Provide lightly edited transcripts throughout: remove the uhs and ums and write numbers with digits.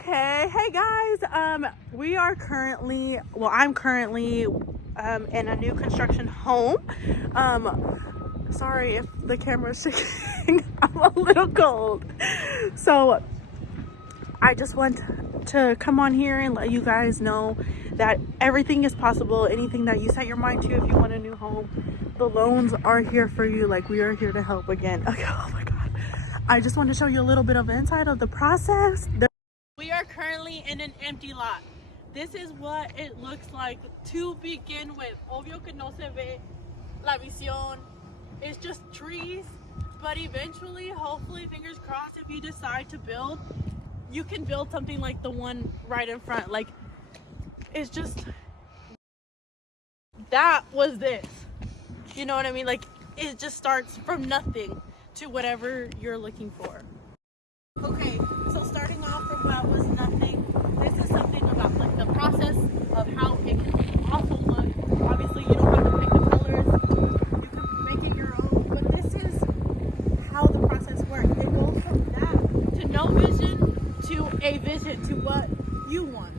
Okay, hey guys, we are currently, I'm currently in a new construction home. Sorry if the camera's shaking. I'm a little cold. So I just want to come on here and let you guys know that everything is possible. Anything that you set your mind to, if you want a new home, the loans are here for you. Like, we are here to help again. Okay, oh my God. I just want to show you a little bit of inside of the process. We are currently in an empty lot. This is what it looks like to begin with. Obvio que no se ve la visión. It's just trees, but eventually, hopefully, fingers crossed, if you decide to build, you can build something like the one right in front. Like, it's just, that was this. You know what I mean? Like, it just starts from nothing to whatever you're looking for. Okay, so starting off from what was nothing, this is something about like the process of how it can also look. Obviously, you don't have to pick the colors, you can make it your own, but this is how the process works. It goes from that to no vision to a vision to what you want.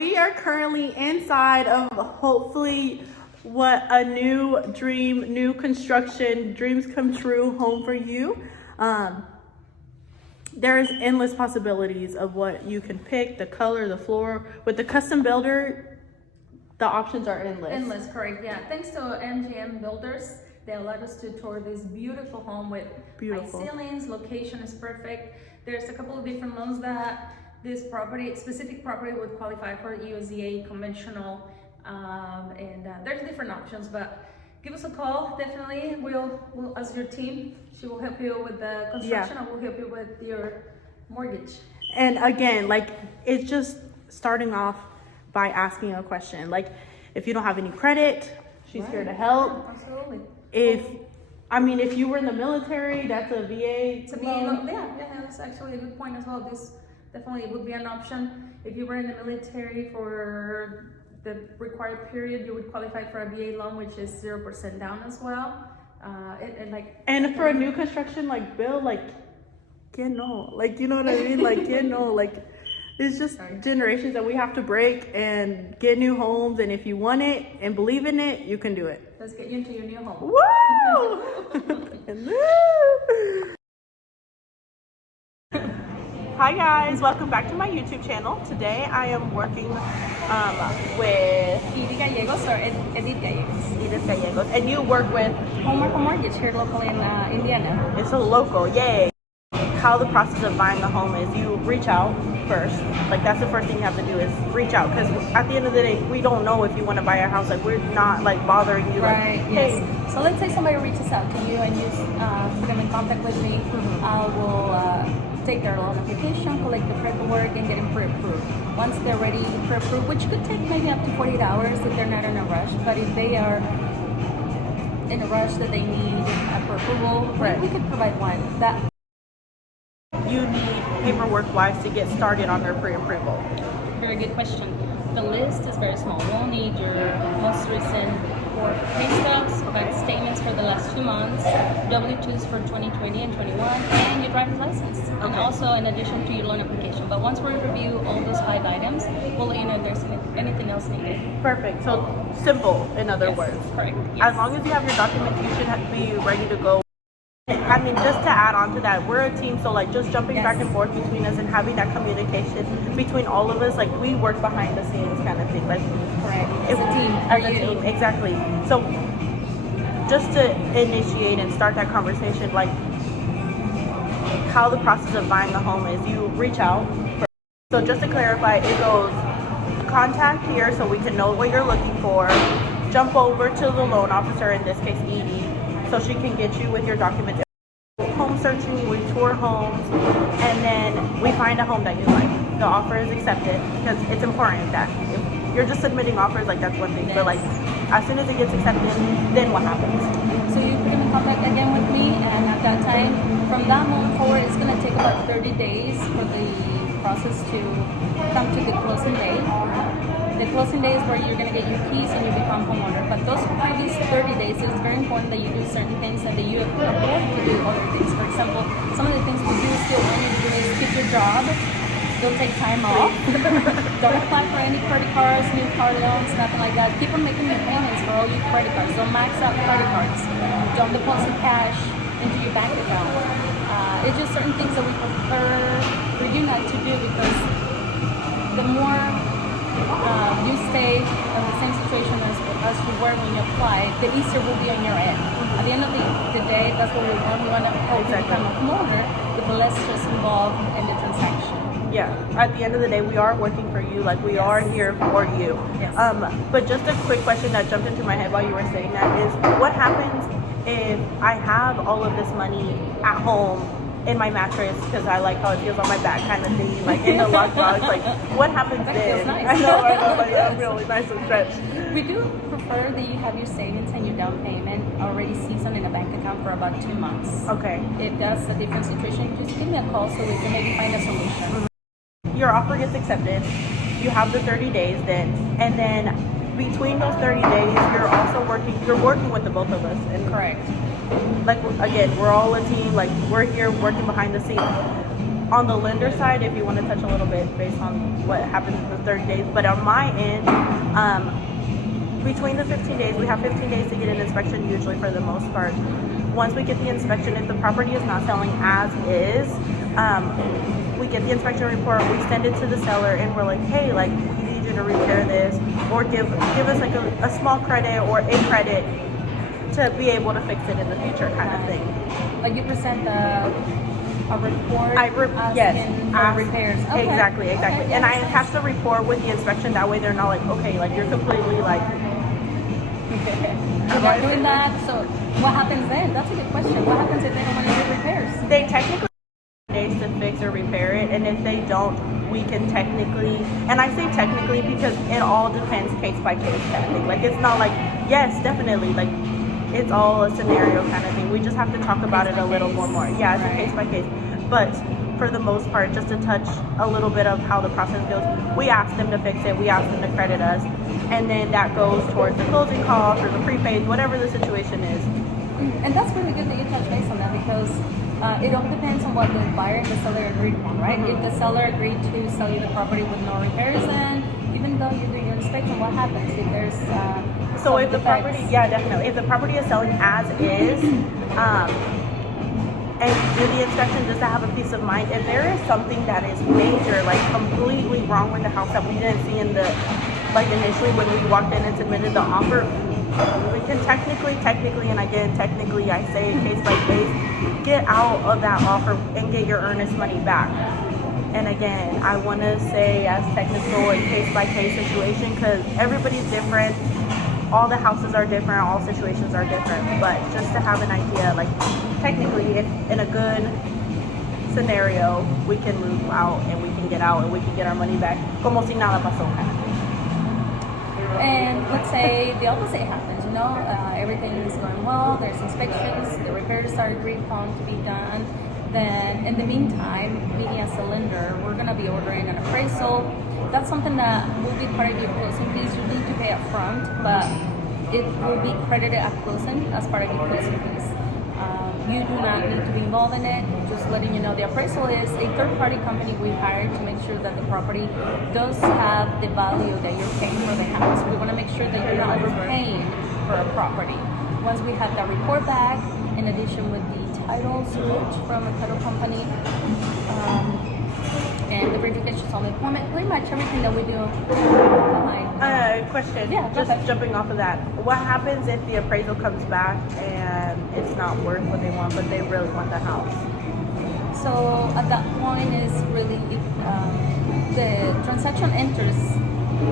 We are currently inside of hopefully what a new dream, new construction, dreams come true home for you. There's endless possibilities of what you can pick, the color, the floor. With the custom builder, the options are endless. Endless, correct, yeah. Thanks to MGM Builders, they allowed us to tour this beautiful home with high ceilings, location is perfect. There's a couple of different loans that this property, specific property would qualify for USDA conventional, and there's different options, but give us a call, definitely. We'll as your team, she will help you with the construction, and we'll help you with your mortgage. And again, like, it's just starting off by asking a question. Like, if you don't have any credit, she's here to help. Absolutely. If you were in the military, that's a VA loan. Yeah, that's actually a good point as well. This definitely would be an option. If you were in the military for the required period, you would qualify for a VA loan, which is 0% down as well. And for a new construction, like, Bill, like, you know what I mean? Like, it's just generations that we have to break and get new homes. And if you want it and believe in it, you can do it. Let's get you into your new home. Woo! Hi guys, welcome back to my YouTube channel. Today I am working with Edee Gallegos or Edee Gallegos. Edee Gallegos. And you work with Hallmark Mortgage here local in Indiana. It's a local, yay. How the process of buying a home is, you reach out first. Like, that's the first thing you have to do is reach out, because at the end of the day, we don't know if you want to buy a house. Like, we're not like bothering you. Right, like, yes. Hey. So let's say somebody reaches out to you and you put them in contact with me. I will take their loan application, collect the paperwork, and get them pre-approved. Once they're ready pre-approved, which could take maybe up to 48 hours if they're not in a rush, but if they are in a rush that they need a pre-approval, we could provide one. That you need paperwork-wise to get started on their pre-approval? Very good question. The list is very small. We'll need your most recent pay stubs, bank statements for the last 2 months, W-2s for 2020 and 21, and your driver's license. Okay. And also in addition to your loan application. But once we review all those 5 items, we'll let you know if there's anything else needed. Perfect. So simple, in other words. Correct. Yes. As long as you have your documentation, have to be ready to go. I mean, just to add on to that, we're a team, so like just jumping back and forth between us and having that communication between all of us, like we work behind the scenes kind of thing. Like, correct. As a team. As a team, exactly. So just to initiate and start that conversation, like how the process of buying a home is, you reach out. So just to clarify, it goes contact here so we can know what you're looking for, jump over to the loan officer, in this case Edee, so she can get you with your documents. Home searching, we tour homes, and then we find a home that you like. The offer is accepted, because it's important that if you're just submitting offers, like, that's one thing, but like as soon as it gets accepted, then what happens? So you put in contact again with me, and at that time, from that moment forward, it's going to take about 30 days for the process to come to the closing day. The closing day is where you're going to get your keys and you become homeowner. But those previous 30 days, it's very important that you do certain things and that you avoid to do other things. For example, some of the things we do still want you to do is keep your job Don't take time off. Don't apply for any credit cards, new car loans, nothing like that. Keep on making your payments for all your credit cards. Don't max out credit cards. Don't deposit cash into your bank account. It's just certain things that we prefer for you not to do, because the more you stay in the same situation as you were when you applied, the easier will be on your end. At the end of the day, that's what we want. We want to help you become a homeowner with less stress involved in the transaction. Yeah, at the end of the day, we are working for you. Like, we are here for you. Yes. But just a quick question that jumped into my head while you were saying that is, what happens if I have all of this money at home in my mattress, because I like how it feels on my back kind of thing, like in the lockbox? Like, what happens That then? feels nice. I know, like, I'm really nice and stretched. We do prefer that you have your savings and your down payment already seasoned in a bank account for about 2 months. Okay. If that's a different situation, just give me a call so we can maybe find a solution. Your offer gets accepted. You have the 30 days then, and then between those 30 days, you're working with the both of us. And Correct. like, again, we're all a team. Like, we're here working behind the scenes. On the lender side, if you want to touch a little bit based on what happens in the 30 days, but on my end, between the 15 days, we have 15 days to get an inspection usually for the most part. Once we get the inspection, if the property is not selling as is, we get the inspection report, we send it to the seller, and we're like, hey, like, we need you to repair this, or give us like a small credit or a credit to be able to fix it in the future, kind of thing. Like, you present a report yes, asking for repairs. Okay. Exactly. Okay, And I yeah. attach the report with the inspection. That way they're not like, okay, like, you're completely like, You're not doing that, so what happens then? That's a good question. What happens if they don't want to do repairs? they technically have days to fix or repair it, and if they don't, we can technically, and I say technically because it all depends case by case kind of thing. Like, it's not like, yes, definitely, like, it's all a scenario kind of thing. We just have to talk about it a little more. Yeah, it's a case by case. But for the most part, just to touch a little bit of how the process goes, we ask them to fix it, we ask them to credit us, and then that goes towards the closing costs or the prepaid, whatever the situation is. And that's really good that you touch base on that, because it all depends on what the buyer and the seller agreed upon, right? If the seller agreed to sell you the property with no repairs, then even though you're doing your inspection, what happens if there's So if the defects? property, yeah, definitely. If the property is selling as is, and you do the inspection just to have a peace of mind, if there is something that is major, like completely wrong with the house that we didn't see in the, like, initially when we walked in and submitted the offer, we can technically, and again, technically, I say it case by case, get out of that offer and get your earnest money back. And again, I want to say as technical a case by case situation, because everybody's different. All the houses are different, all situations are different, but just to have an idea, like, technically, if in a good scenario, we can move out and we can get out and we can get our money back, como si nada pasó kind of thing. And let's say the opposite happens, everything is going well, there's inspections, the repairs are agreed upon to be done. Then in the meantime, me as a lender, we're gonna be ordering an appraisal. That's something that will be part of your closing fees. You need to pay up front, but it will be credited at closing as part of your closing fees. You do not need to be involved in it. Just letting you know, the appraisal is a third-party company we hired to make sure that the property does have the value that you're paying for the house. We want to make sure that you're not overpaying for a property. Once we have that report back, in addition with the title switch from a title company, and the verifications on the appointment, pretty much everything that we do behind. Question, Yeah, just okay. jumping off of that. What happens if the appraisal comes back and it's not worth what they want, but they really want the house? So at that point is really, the transaction enters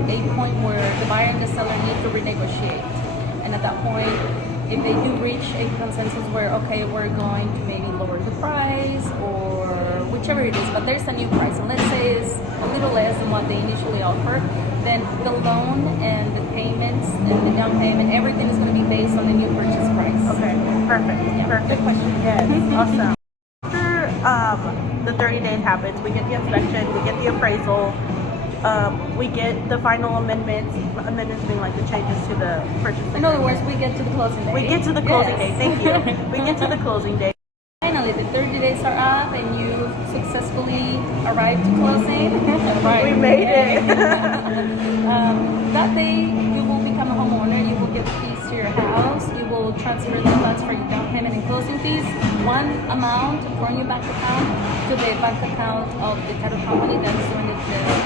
a point where the buyer and the seller need to renegotiate. And at that point, if they do reach a consensus where, okay, we're going to maybe lower the price or whichever it is, but there's a new price, and let's say it's a little less than what they initially offered, then the loan and the payments and the down payment, everything is going to be based on the new purchase price. Okay, perfect. Yeah, Perfect. good question. Yes, awesome. After the 30 days happens, we get the inspection, we get the appraisal, we get the final amendments being like the changes to the purchase agreement. In other words, we get to the closing day. We get to the closing Yes. day, thank you. We get to the closing day. Finally, the 30 days are up and you successfully arrived to closing. We made it. That day, you will become a homeowner. You will get the keys to your house. You will transfer the funds for your down payment and closing fees. One amount from your bank account to the bank account of the title company that is doing the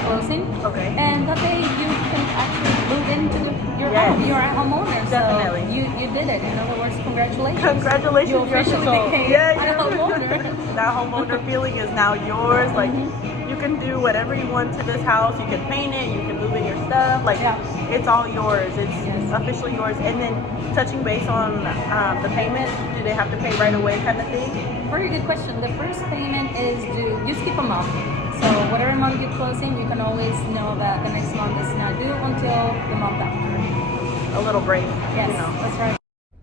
closing. Okay. And that day, you can actually move into your home. You're a homeowner. Definitely. So you did it. In other words, congratulations. Congratulations. You officially became a homeowner. That homeowner feeling is now yours. Like, you can do whatever you want to this house. You can paint it. You can move in your stuff. Like, it's all yours. It's officially yours. And then touching base on the payment, do they have to pay right away kind of thing? Very good question. The first payment is due. You skip a month. So whatever month you're closing, you can always know that the next month is not due until the month after. A little break. Yes, you know. that's right.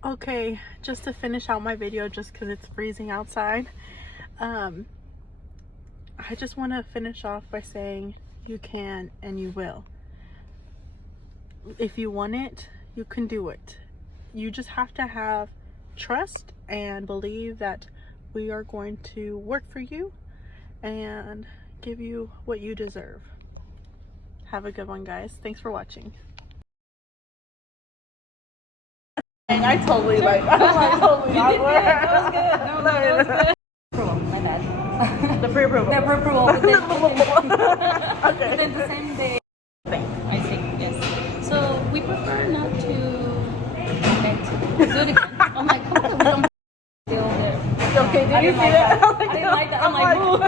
Okay, just to finish out my video, just because it's freezing outside, I just want to finish off by saying you can and you will. If you want it, you can do it. You just have to have trust and believe that we are going to work for you and give you what you deserve. Have a good one, guys. Thanks for watching. I totally like. I totally awkward. That was good. That was good. Approval. My bad. The pre-approval. The pre-approval. Okay. Within the same day. I see. Yes. So we prefer not to do it again. I'm like, come on, we don't still there. Okay. Did you see that? I didn't like that. I'm like, ooh.